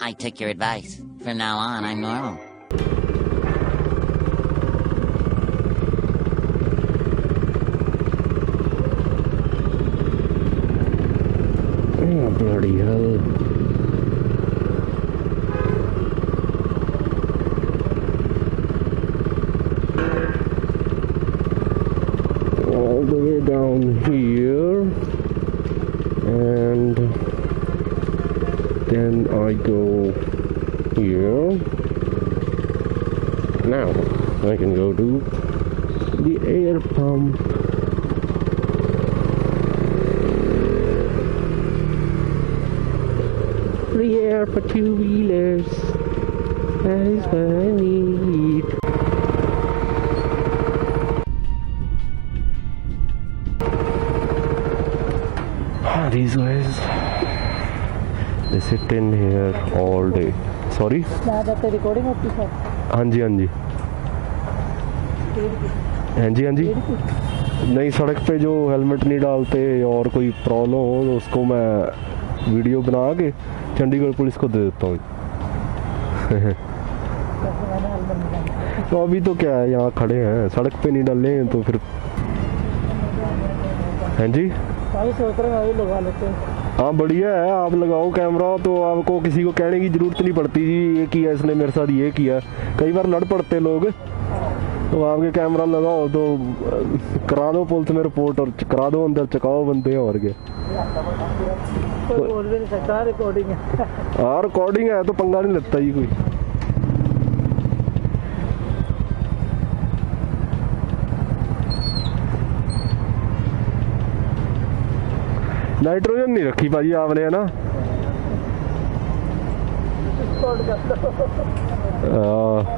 I took your advice. From now on, I'm normal. Oh, bloody hell. All the way down here, and then I go here. Now I can go to the air pump. Free air for two-wheelers. That is what I need. These guys, they sit in here all day. Sorry? Recording होती है हाँ जी हाँ जी हाँ जी हाँ जी नहीं, सड़क पे जो हेलमेट नहीं डालते और कोई प्रॉब्लम हो तो उसको मैं वीडियो बना के चंडीगढ़ पुलिस को दे देता हूँ। तो अभी तो क्या है, यहाँ खड़े हैं, सड़क पे नहीं डाले तो फिर। हाँ जी सोच रहे हैं लगा लेते हैं। हाँ बढ़िया है, आप लगाओ कैमरा तो आपको किसी को कहने की ज़रूरत नहीं पड़ती जी ये किया इसने मेरे साथ, ये किया। कई बार लड़ पड़ते लोग, तो आपके कैमरा लगाओ तो करा दो पुलिस में रिपोर्ट और करा दो अंदर, चकाओ बंदे और क्या। कोई बोल भी नहीं सकता, रिकॉर्डिंग है। हाँ रिकॉर्डिंग है तो पंगा नहीं लगता जी कोई। नाइट्रोजन नहीं रखी भाजी आपने, है ना? रिकॉर्ड कर दो।